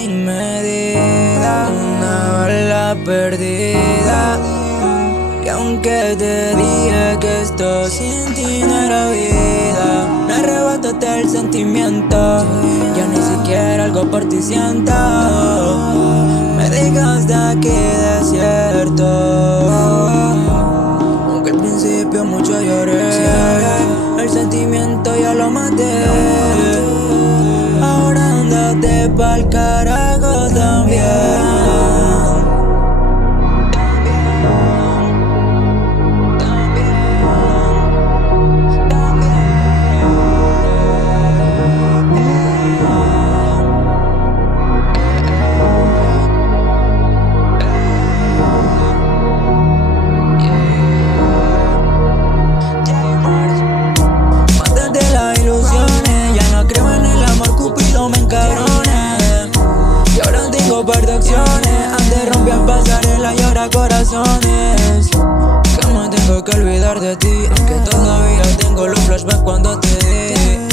sin medida, una bala perdida. Y aunque te dije que esto sin ti no era vida, me arrebataste el sentimiento, ya ni siquiera algo por ti siento. Me dejaste aquí desierto, aunque al principio mucho lloré. El sentimiento ya lo maté, ahora andate pa'l carajo también. Me encabroné y ahora tengo par de opciones. Antes rompían pasarelas y ahora corazones. Que me tengo que olvidar de ti, aunque todavía tengo los flashbacks cuando te di.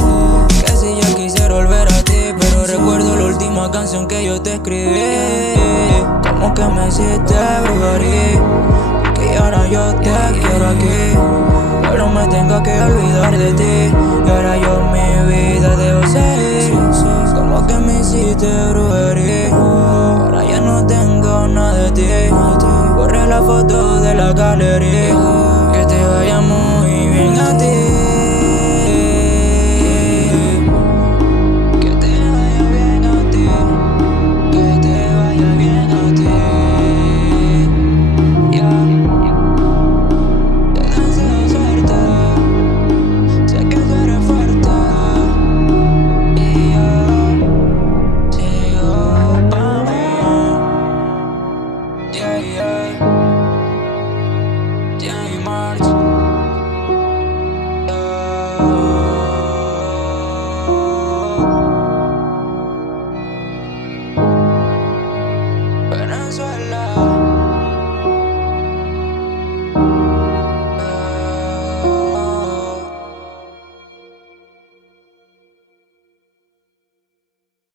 Que si yo quisiera volver a ti, pero recuerdo la última canción que yo te escribí. Como que me hiciste brujería, que ahora yo te quiero aquí, pero me tengo que olvidar de ti. Y ahora yo mi vida debo seguir. Como que me hiciste brujería, ahora ya no tengo nada de ti. Borré la foto de la galería, que te vaya muy bien a ti.